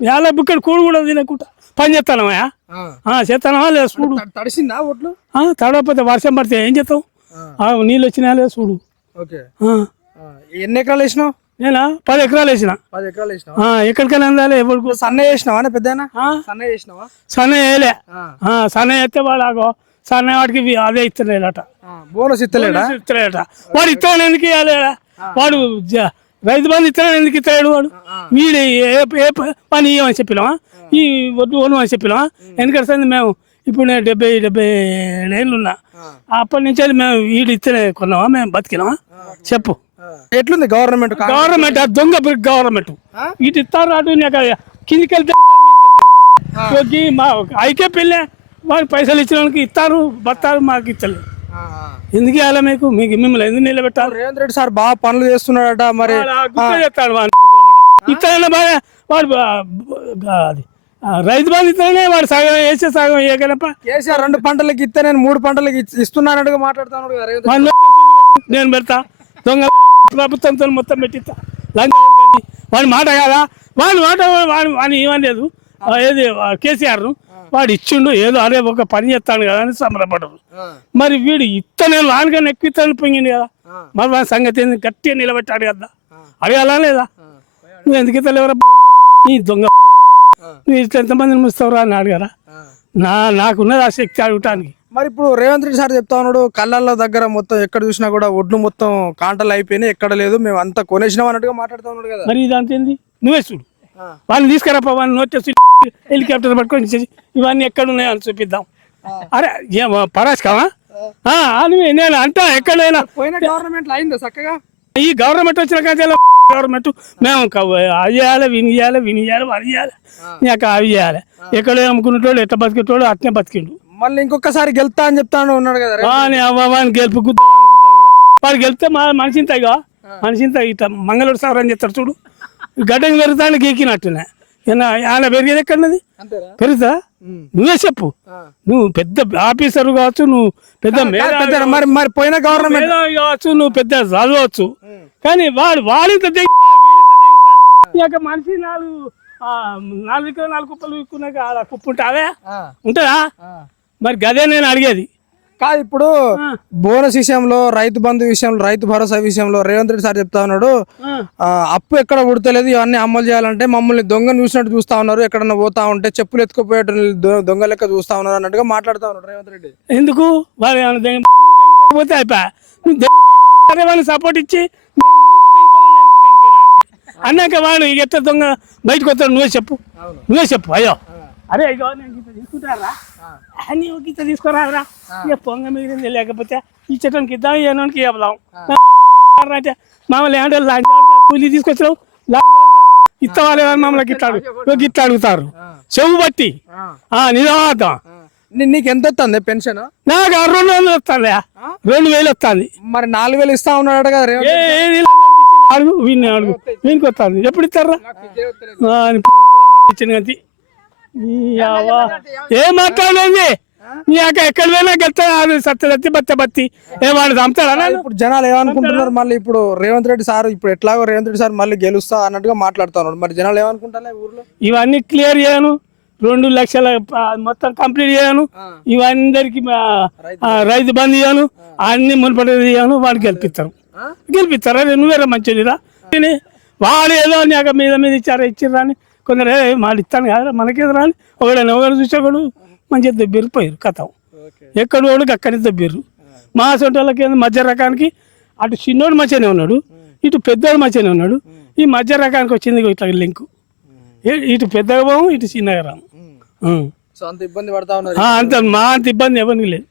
ఎలా బుక్కడ కూడు కూడా తినకుండా పని చేస్తానమా ఆ. చేస్తానమా లేదా చూడు. తడి- తడిసిందా ఓట్లు ఆ, తడవకపోతే వర్షం పడితే ఏం చేస్తావు? నీళ్ళు వచ్చినా లేదా చూడు. ఎన్ని ఎకరాలు వేసినావు? నేనా? పది ఎకరాలు వేసిన. పది ఎకరాలు వేసినావు? ఆ, ఎక్కడికైనా అందాలి ఎవరికి. సన్న వేసినావా పెద్దనా ఆ? సన్న వేసినావా? సన్న వేయలే. సన్న వేస్తే వాడు సన్న వాడికి అదే ఇస్తలేడట. బోనస్ ఇస్తలేడా ఇస్తలేడట వాడు ఇస్తాడు ఎందుకు ఇవ్వాలి వాడు రైతు బంధు ఇస్తాడు ఎందుకు ఇస్తాడు వాడు? వీడు ఏ పని ఇవ్వమని చెప్పినావా? ఈ వడ్డు కొను అని చెప్పినావా? ఎందుకంటే మేము? ఇప్పుడు నేను డెబ్బై డెబ్బై ఏళ్ళు ఉన్నా. అప్పటి నుంచి మేము వీడు ఇస్తేనే కొన్నావా? మేము బతికినావా? చెప్పు. ఎట్లుంది గవర్నమెంట్ గవర్నమెంట్ ఆ దొంగ గవర్నమెంట్? ఇటు ఇస్తారు అటు కిందికి వెళ్తే మా ఐకే పెళ్ళే వాడికి పైసలు ఇచ్చిన ఇస్తారు బతారు మాకు ఆ. ఎందుకు ఇవ్వాలి మీకు? మీకు మిమ్మల్ని ఎందుకు నిలబెట్టాలి? రేవంత్ రెడ్డి సార్ బాగా పనులు చేస్తున్నాడట మరి. ఇస్తాడన్న బాగా వాడు అది రైతు బంధు ఇస్తానే వాడు సగం వేసే సగం వేయగలప కేసీఆర్ రెండు పంటలకి ఇస్తే నేను మూడు పంటలకి ఇస్తున్నానట్టుగా వాళ్ళు నేను పెడతా. దొంగ ప్రభుత్వంతో మొత్తం పెట్టిస్తా. లంచం వాడి మాట కాదా? వాడి మాట వాడు వాడిని ఏమనలేదు. ఏది ఆ కేసీఆర్ వాడు ఇచ్చిండు ఏదో అరే ఒక పని చేస్తాను కదా అని సంబరపడరు. మరి వీడు ఇత్తనే వానికన్నా ఎక్కువ ఇత్తని పొంగింది కదా. మరి వాడి సంగతి ఏంది? గట్టిగా నిలబెట్టాడు కదా. అడగాలా లేదా? ఆ. నువ్వు ఎందుకు ఇస్తలేవరా నీ దొంగ నువ్వు ఇట్లా ఎంతమందిని ముస్తావురా అని అడగరా. నా నాకున్నది ఆ శక్తి అడగటానికి మరి ఇప్పుడు రేవంత్ రెడ్డి సార్ చెప్తా ఉన్నాడు కళ్ళల్లో దగ్గర మొత్తం ఎక్కడ చూసినా కూడా ఒడ్లు మొత్తం కాంటలు అయిపోయినాయి ఎక్కడ లేదు మేము అంతా కొనేసినాం అన్నట్టుగా మాట్లాడుతా ఉన్నాడు కదా. మరి ఇదంతా ఏంది? నువ్వే చూడు. వాళ్ళని తీసుకురాపా వాళ్ళని నోట్ హెలికాప్టర్ పట్టుకొని ఇవన్నీ ఎక్కడ ఉన్నాయో అని చూపిద్దాం. అరే ఏం అని నేను అంటా ఎక్కడైనా. పోయిన గవర్నమెంట్ అయిందా చక్కగా? ఈ గవర్నమెంట్ వచ్చిన కాదు గవర్నమెంట్ మేము క- అది చేయాలి విని చేయాలి విని చేయాలి అది చేయాలి నాకు అవి చేయాలి ఎక్కడ అమ్ముకునేటోడు ఎట్లా బతికేటోడు అట్నే బతికిండు. మళ్ళీ ఇంకొకసారి గెలుతా అని చెప్తాను ఉన్నాడు కదా వాని అవ్వని గెలుపు వాడు గెలిస్తే మా మనిషి ఇంత ఇగో. మనిషి ఇంత ఇట్లా మంగళూరు సార్ అని చెప్తాడు చూడు. గడ్డకి పెరుగుతాను గీకినట్టునే. ఆయన పెరిగేది ఎక్కడన్నది పెరుగుతా. నువ్వే చెప్పు. నువ్వు పెద్ద ఆఫీసర్ కావచ్చు నువ్వు పెద్ద పెద్దనా, మరి మరి పోయిన గవర్నమెంట్ కావచ్చు నువ్వు పెద్ద చదవచ్చు. కానీ వాడు వాడింత మనిషి నాలుగు నాలుగు నాలుగు కుప్పలు విక్కున్నాక ఆడ కుప్ప ఉంటావే. ఉంటుందా. మరి గదే నేను అడిగేది కాదు ఇప్పుడు. బోనస్ విషయంలో రైతు బంధు విషయంలో రైతు భరోసా విషయంలో రేవంత్ రెడ్డి సార్ చెప్తా ఉన్నాడు అప్పు ఎక్కడ పుడతలేదు ఇవన్నీ అమలు చేయాలంటే మమ్మల్ని దొంగను చూసినట్టు చూస్తా ఉన్నారు ఎక్కడన్నా పోతా ఉంటే చెప్పులు ఎత్తుకుపోయేట దొంగ లెక్క చూస్తా ఉన్నారు అన్నట్టుగా మాట్లాడుతా ఉన్నాడు రేవంత్ రెడ్డి ఎందుకు అయిపోయా వాడిని సపోర్ట్ ఇచ్చి. అన్నాక వాడు ఇక ఎట్లా దొంగ బయటకు వస్తాడు నువ్వే చెప్పు. నువ్వే చెప్పు అయ్యో అరే ఇగో నేను గీత తీసుకుంటారా నీవు గీత తీసుకురారా? ఇక పొంగ మిగిలింది లేకపోతే ఈ చెట్టుకి ఇద్దాం ఏనానికి ఇవ్వదాం. అంటే మామూలు ఏంటో లాంటి కూలీ తీసుకొచ్చినావు? లాంటి ఇత్తవాలి మమ్మల్ని గిట్టాడు గిట్ట అడుగుతారు. చెవు బట్టి. ఆ. నిజమార్థం నీ- నీకు ఎంత వస్తుంది పెన్షన్? నాకు రెండు వందలు వస్తుంది. రెండు వేలు వస్తుంది. మరి నాలుగు వేలు ఇస్తా ఉన్నాడు కదా అడుగు వీడిని అడుగు. వీనికి వస్తుంది. ఎప్పుడు ఇస్తారా? అని ఇచ్చిన గంతి. ఏం మాట్లాడలేదు నీ అక్క ఎక్కడ పోయినా గెలుస్తా సత్యదత్తి బత్త బత్తి. ఏ వాడు చంపుతాడా నన్ను? ఇప్పుడు జనాలు ఏమనుకుంటున్నారు? మళ్ళీ ఇప్పుడు రేవంత్ రెడ్డి సార్ ఇప్పుడు ఎట్లాగో రేవంత్ రెడ్డి సార్ మళ్ళీ గెలుస్తా అన్నట్టుగా మాడుతా ఉన్నాడు. మరి జనాలు ఏమనుకుంటారా ఊర్లో? ఇవన్నీ క్లియర్ చేయను. రెండు లక్షల మొత్తం కంప్లీట్ చేయను. ఇవందరికి రైతు బంద్ చేయను. అన్ని మునుపటి చేయను. వాడు గెలిపిస్తారు. గెలిపిస్తారా? నువ్వేరా మంచిదిరా వాడు ఏదో నీకు మీద మీద ఇచ్చారా ఇచ్చిర్రా అని కొందరు "ఏ, మాడు ఇస్తాను కదా మనకేది రాని ఒకడైనా ఒకడు చూసేవాడు మంచిగా దొబ్బిరు పోయారు కథం. ఎక్కడ వాడు అక్కడి దొబ్బిర్రు మా సొంటలకి ఏంది మధ్య రకానికి అటు చిన్నోడు మంచిగానే ఉన్నాడు ఇటు పెద్దోడు మంచిగానే ఉన్నాడు. ఈ మధ్య రకానికి వచ్చింది ఇట్లా లింకు. ఏ- ఇటు పెద్దగా పోము ఇటు చిన్నగా రాము. అంత ఇబ్బంది పడతా ఉన్నారు ఆ, అంత మా అంత ఇబ్బంది ఎవరికి లేదు.